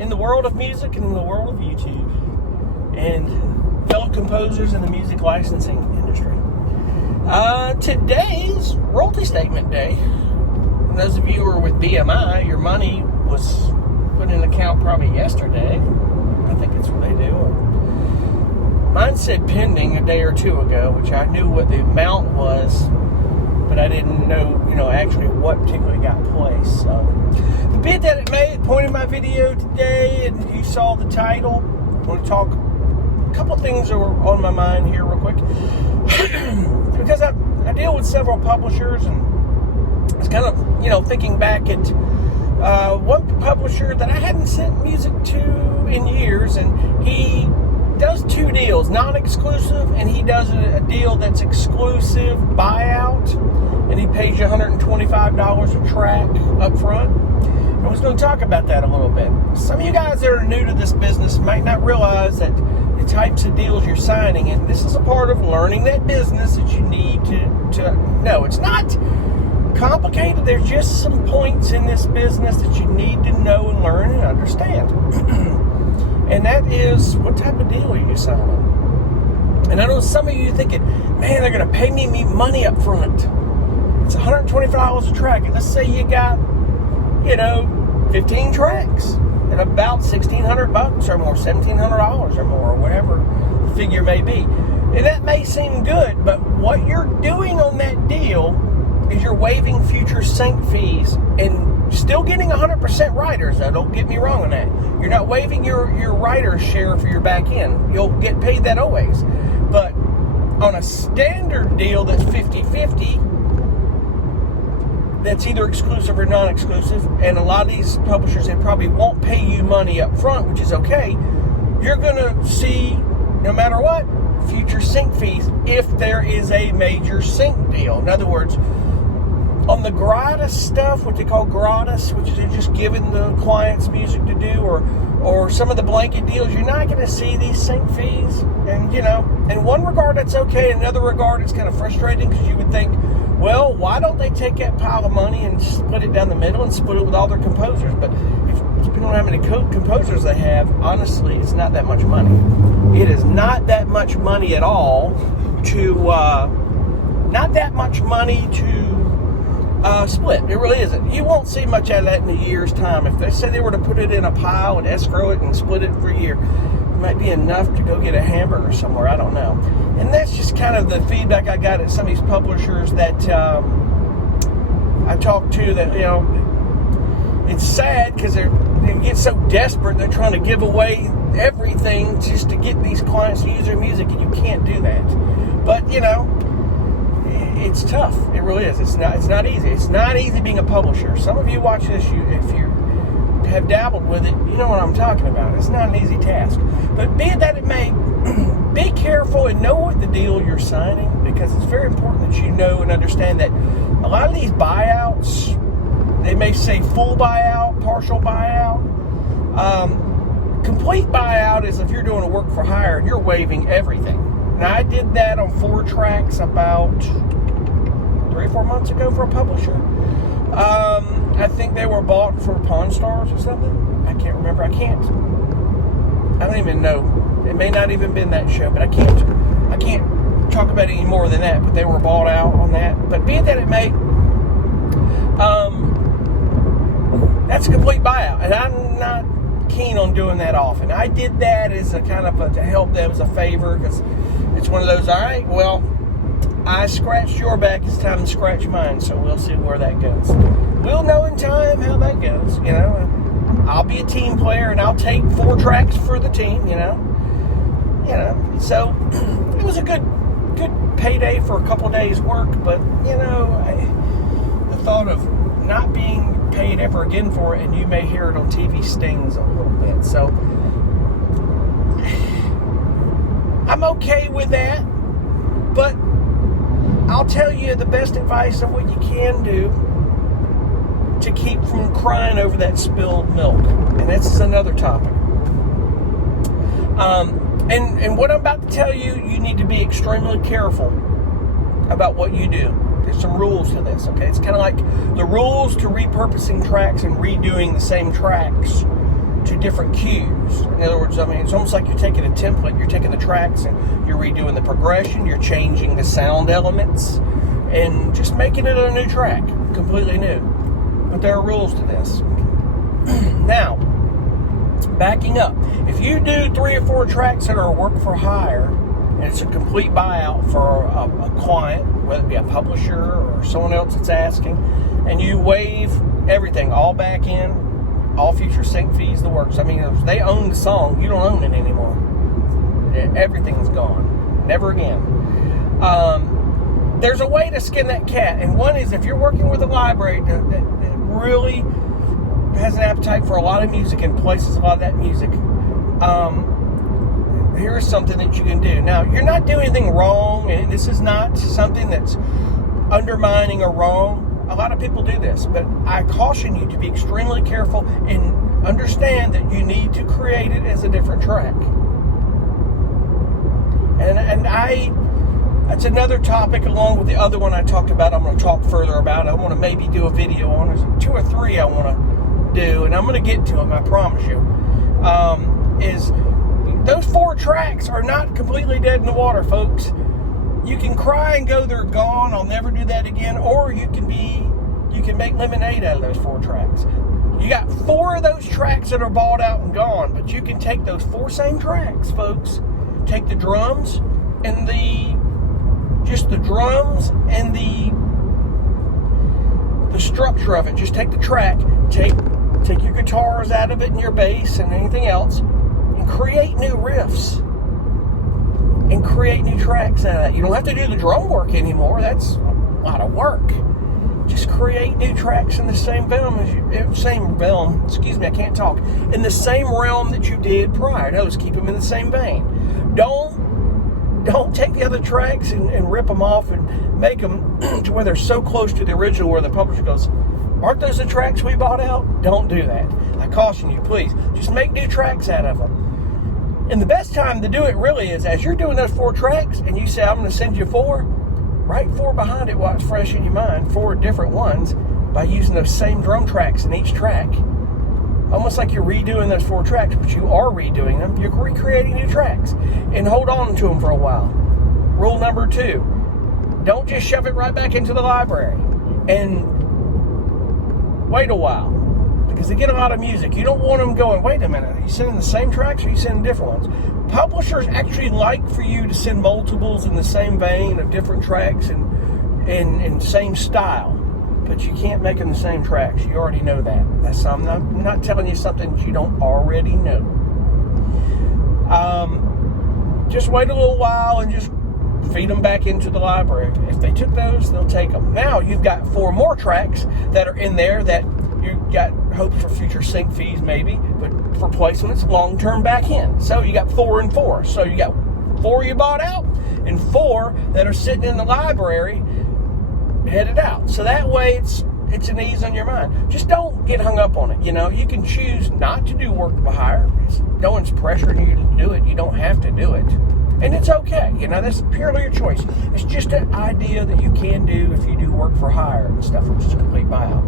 in the world of music and in the world of YouTube and fellow composers in the music licensing industry. Today's royalty statement day. And those of you who are with BMI, your money was put in an account probably yesterday. I think it's what they do. Mine said pending a day or two ago, which I knew what the amount was, but I didn't know, actually what particularly got placed. So, the bit that it made, point in my video today, and you saw the title. I want to talk a couple things that were on my mind here real quick. Because I deal with several publishers, and I was kind of, thinking back at one publisher that I hadn't sent music to in years, and he does two deals, non-exclusive, and he does a deal that's exclusive buyout, and he pays you $125 a track up front. I was going to talk about that a little bit. Some of you guys that are new to this business might not realize that the types of deals you're signing, and this is a part of learning that business that you need to know. It's not complicated. There's just some points in this business that you need to know and learn and understand. And that is, what type of deal are you signing? And I know some of you thinking, man, they're going to pay me money up front. It's $125 a track. And let's say you got, 15 tracks at about $1,600 or more, $1,700 or more, or whatever the figure may be. And that may seem good, but what you're doing on that deal is you're waiving future sync fees and still getting 100% writers, though. Don't get me wrong on that. You're not waiving your writer's share for your back end. You'll get paid that always. But on a standard deal that's 50-50, that's either exclusive or non-exclusive, and a lot of these publishers, they probably won't pay you money up front, which is okay. You're going to see, no matter what, future sync fees if there is a major sync deal. In other words, on the gratis stuff, what they call gratis, which is just giving the clients music to do, or some of the blanket deals, you're not going to see these sync fees. And, in one regard, that's okay. In another regard, it's kind of frustrating because you would think, well, why don't they take that pile of money and split it down the middle and split it with all their composers? But depending on how many composers they have, honestly, it's not that much money. It is not that much money at all to split. It really isn't. You won't see much out of that in a year's time. If they say they were to put it in a pile and escrow it and split it for a year, it might be enough to go get a hamburger somewhere. I don't know. And that's just kind of the feedback I got at some of these publishers that I talked to that, it's sad because they get so desperate. They're trying to give away everything just to get these clients to use their music, and you can't do that. But, it's tough. It really is. It's not easy. It's not easy being a publisher. Some of you watch this, if you have dabbled with it, you know what I'm talking about. It's not an easy task. But be it that it may, be careful and know what the deal you're signing, because it's very important that you know and understand that a lot of these buyouts, they may say full buyout, partial buyout. Complete buyout is if you're doing a work for hire and you're waiving everything. Now, I did that on 4 tracks about 3 or 4 months ago for a publisher. I think they were bought for Pawn Stars or something. I can't remember. I don't even know. It may not even been that show, but I can't talk about it any more than that. But they were bought out on that. But be it that it may, that's a complete buyout, and I'm not keen on doing that often. I did that as a kind of to help them as a favor, because it's one of those, all right, well, I scratched your back, it's time to scratch mine, so we'll see where that goes. We'll know in time how that goes, I'll be a team player, and I'll take 4 tracks for the team, so it was a good payday for a couple days' work, but, the thought of not being paid ever again for it, and you may hear it on TV, stings a little bit, so I'm okay with that, but I'll tell you the best advice on what you can do to keep from crying over that spilled milk, and that's another topic. And what I'm about to tell you, you need to be extremely careful about what you do. There's some rules to this, okay? It's kind of like the rules to repurposing tracks and redoing the same tracks to different cues. In other words, I mean, it's almost like you're taking a template, you're taking the tracks and you're redoing the progression, you're changing the sound elements, and just making it a new track, completely new. But there are rules to this. Now, backing up, if you do 3 or 4 tracks that are work for hire, and it's a complete buyout for a client, whether it be a publisher or someone else that's asking, and you waive everything, all back in, all future sync fees, the works. I mean, if they own the song, you don't own it anymore. Everything's gone. Never again. There's a way to skin that cat, and one is if you're working with a library that really has an appetite for a lot of music and places a lot of that music, here's something that you can do. Now, you're not doing anything wrong, and this is not something that's undermining or wrong. A lot of people do this, but I caution you to be extremely careful and understand that you need to create it as a different track. That's another topic along with the other one I talked about. I'm going to talk further about. I want to maybe do a video on. There's 2 or 3 I want to do, and I'm going to get to them, I promise you. Is those 4 tracks are not completely dead in the water, folks. You can cry and go, they're gone, I'll never do that again, or you can make lemonade out of those 4 tracks. You got 4 of those tracks that are balled out and gone, but you can take those 4 same tracks, folks. Take the drums and the structure of it. Just take the track, take your guitars out of it and your bass and anything else, and create new riffs. And create new tracks out of that. You don't have to do the drum work anymore. That's a lot of work. Just create new tracks in the same realm in the same realm that you did prior. In other words, keep them in the same vein. Don't take the other tracks and rip them off and make them to where they're so close to the original where the publisher goes, aren't those the tracks we bought out? Don't do that. I caution you, please. Just make new tracks out of them. And the best time to do it really is as you're doing those 4 tracks and you say, I'm going to send you 4, write 4 behind it while it's fresh in your mind, 4 different ones, by using those same drum tracks in each track. Almost like you're redoing those 4 tracks, but you are redoing them. You're recreating new tracks. And hold on to them for a while. Rule number 2, don't just shove it right back into the library. And wait a while. Because they get a lot of music. You don't want them going, wait a minute, are you sending the same tracks or are you sending different ones? Publishers actually like for you to send multiples in the same vein of different tracks and same style. But you can't make them the same tracks. You already know that. I'm not telling you something that you don't already know. Just wait a little while and just feed them back into the library. If they took those, they'll take them. Now you've got 4 more tracks that are in there that you've got hopes for future sync fees maybe, but for placements long-term back in. So you got 4 and 4. So you got 4 you bought out and 4 that are sitting in the library headed out. So that way it's an ease on your mind. Just don't get hung up on it. You know, you can choose not to do work for hire. No one's pressuring you to do it. You don't have to do it. And it's okay. You know, that's purely your choice. It's just an idea that you can do if you do work for hire and stuff, which is a complete buyout.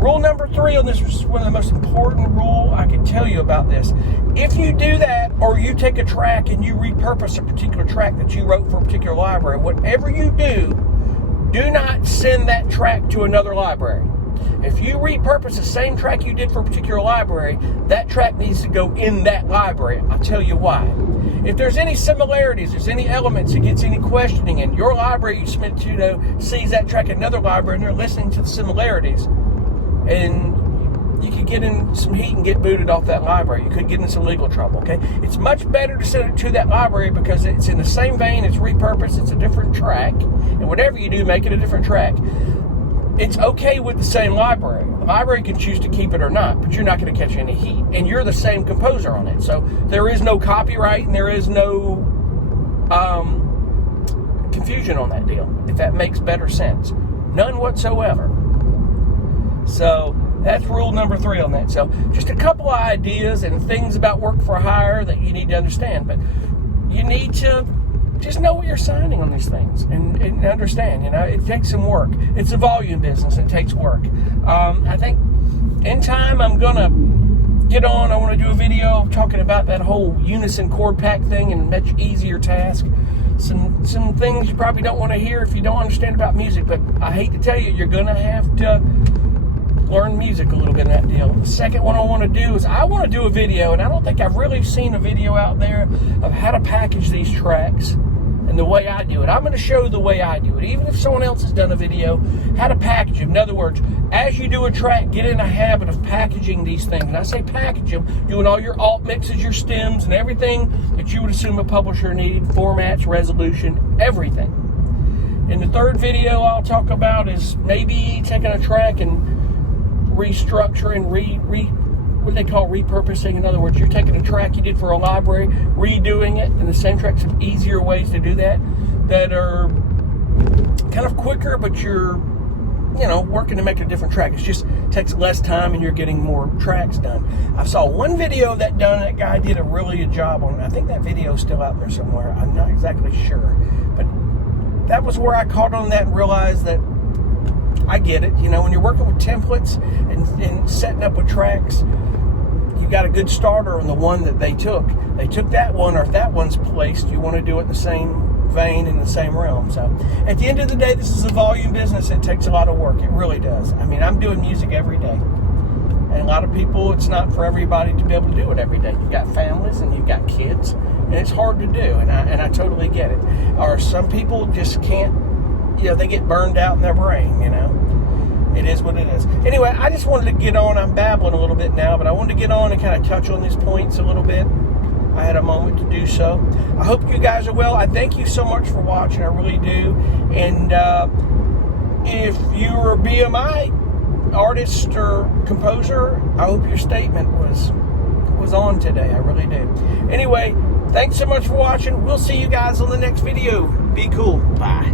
Rule number 3 on this is one of the most important rules I can tell you about this. If you do that, or you take a track and you repurpose a particular track that you wrote for a particular library, whatever you do not send that track to another library. If you repurpose the same track you did for a particular library, that track needs to go in that library. I'll tell you why. If there's any similarities, there's any elements, it gets any questioning, and your library you submit to sees that track in another library and they're listening to the similarities, and you could get in some heat and get booted off that library. You could get in some legal trouble, okay? It's much better to send it to that library because it's in the same vein, it's repurposed, it's a different track, and whatever you do, make it a different track. It's okay with the same library. The library can choose to keep it or not, but you're not going to catch any heat. And you're the same composer on it. So there is no copyright and there is no confusion on that deal, if that makes better sense. None whatsoever. So that's rule number 3 on that. So just a couple of ideas and things about work for hire that you need to understand. But you need to just know what you're signing on these things and understand, you know, it takes some work. It's a volume business. It takes work. I think in time I'm going to get on. I want to do a video talking about that whole unison chord pack thing and much easier task. Some things you probably don't want to hear if you don't understand about music, but I hate to tell you, you're going to have to learn music a little bit in that deal. The second one I want to do is I want to do a video, and I don't think I've really seen a video out there of how to package these tracks and the way I do it. I'm going to show the way I do it, even if someone else has done a video, how to package them. In other words, as you do a track, get in a habit of packaging these things. And I say package them, doing all your alt mixes, your stems, and everything that you would assume a publisher needed, formats, resolution, everything. In the third video I'll talk about is maybe taking a track and restructuring, what they call repurposing. In other words, you're taking a track you did for a library, redoing it, and the same track, some easier ways to do that are kind of quicker, but you're, working to make a different track. It just takes less time and you're getting more tracks done. I saw one video that guy did a really good job on it. I think that video is still out there somewhere. I'm not exactly sure, but that was where I caught on that and realized that I get it. When you're working with templates and setting up with tracks, you got a good starter on the one that they took. They took that one, or if that one's placed, you want to do it in the same vein, in the same realm. So at the end of the day, this is a volume business. It takes a lot of work. It really does. I mean, I'm doing music every day. And a lot of people, it's not for everybody to be able to do it every day. You've got families and you've got kids, and it's hard to do. And I totally get it. Or some people just can't, they get burned out in their brain, It is what it is. Anyway, I just wanted to get on. I'm babbling a little bit now, but I wanted to get on and kind of touch on these points a little bit. I had a moment to do so. I hope you guys are well. I thank you so much for watching. I really do. And if you're a BMI artist or composer, I hope your statement was on today. I really do. Anyway, thanks so much for watching. We'll see you guys on the next video. Be cool. Bye.